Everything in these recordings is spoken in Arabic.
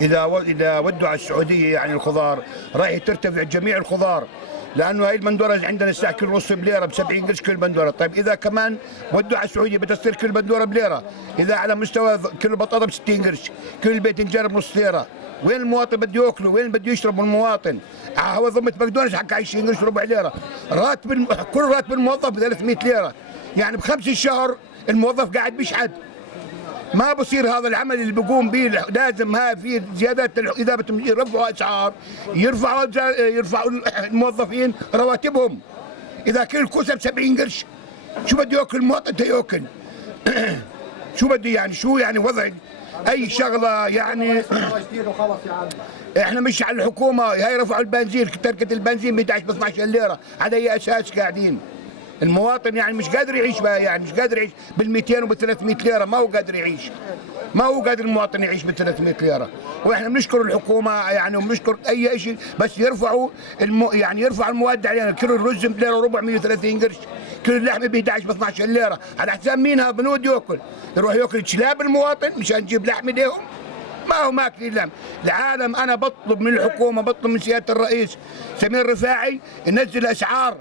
اذا ودوا على السعوديه يعني الخضار راح ترتفع جميع الخضار، لانه هاي البندوره عندنا الساعه كل نص بليره ب 70 قرش كل بندوره. طيب اذا كمان ودوا على السعوديه بتصير كل بندوره بليره، اذا على مستوى كل بطاطا ب 60 قرش، كل باذنجان بنص ليره، وين المواطن بده ياكله؟ وين بده يشرب المواطن؟ هو ضمة ماكدونالدز حق 20 قرش ربع ليره، كل راتب الموظف ب 300 ليره، يعني بخمس الشهر الموظف قاعد بيشحت. ما بصير هذا العمل اللي بيقوم به، لازم في زيادات اذا بدهم يرفعوا اسعار يرفعوا الموظفين رواتبهم. اذا كل كوسه ب 70 قرش شو بده ياكل المواطن ياكل؟ شو بده يعني شو يعني وضع اي شغله يعني. احنا مش على الحكومه، هاي رفعوا البنزين، تركه البنزين ب 11 ب 12 ليره، على اي اساس قاعدين؟ المواطن يعني مش قادر يعيش بها، يعني مش قادر يعيش بال 200 وب 300 ليره، ما هو قادر يعيش، ما هو قادر المواطن يعيش ب 300 ليره. واحنا بنشكر الحكومه يعني وبنشكر اي شيء، بس يرفعوا يعني يرفعوا المواد علينا. كيلو الرز بليره وربع 130 قرش، كيلو اللحمه ب 11 ب 12 ليره، على حساب مين هذا؟ بنود ياكل؟ يروح ياكل كلاب المواطن مشان نجيب لحمه لهم؟ ما هو ماكلين لهم العالم. انا بطلب من الحكومه، بطلب من سياده الرئيس سمير رفاعي ينزل اسعار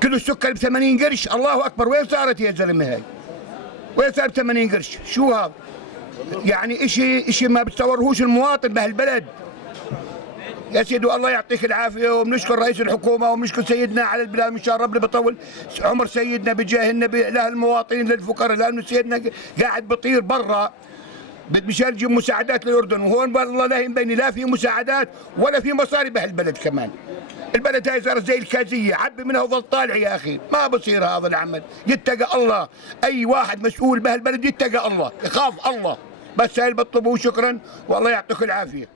كيلو السكر ب 80 قرش. الله اكبر، وين صارت يا زلمه هاي؟ وين صار ب 80 قرش؟ شو هذا؟ يعني شيء ما بتصورهوش المواطن بهالبلد. يا سيدي والله يعطيك العافيه، وبنشكر رئيس الحكومه وبنشكر سيدنا على البلاد، مش ربنا بيطول عمر سيدنا بجاه النبي للمواطنين للفقراء، لانه سيدنا قاعد بطير برا مشان يجيب مساعدات للاردن، وهون والله لا يبين لا في مساعدات ولا في مصاري بهالبلد كمان. البلد هاي صارت زي الكازيه، عبي منها وظل طالع يا اخي. ما بصير هذا العمل، يتقى الله. اي واحد مسؤول بهالبلد يتقى الله، يخاف الله. بس هاي اللي بطلبه، شكرا والله يعطيك العافيه.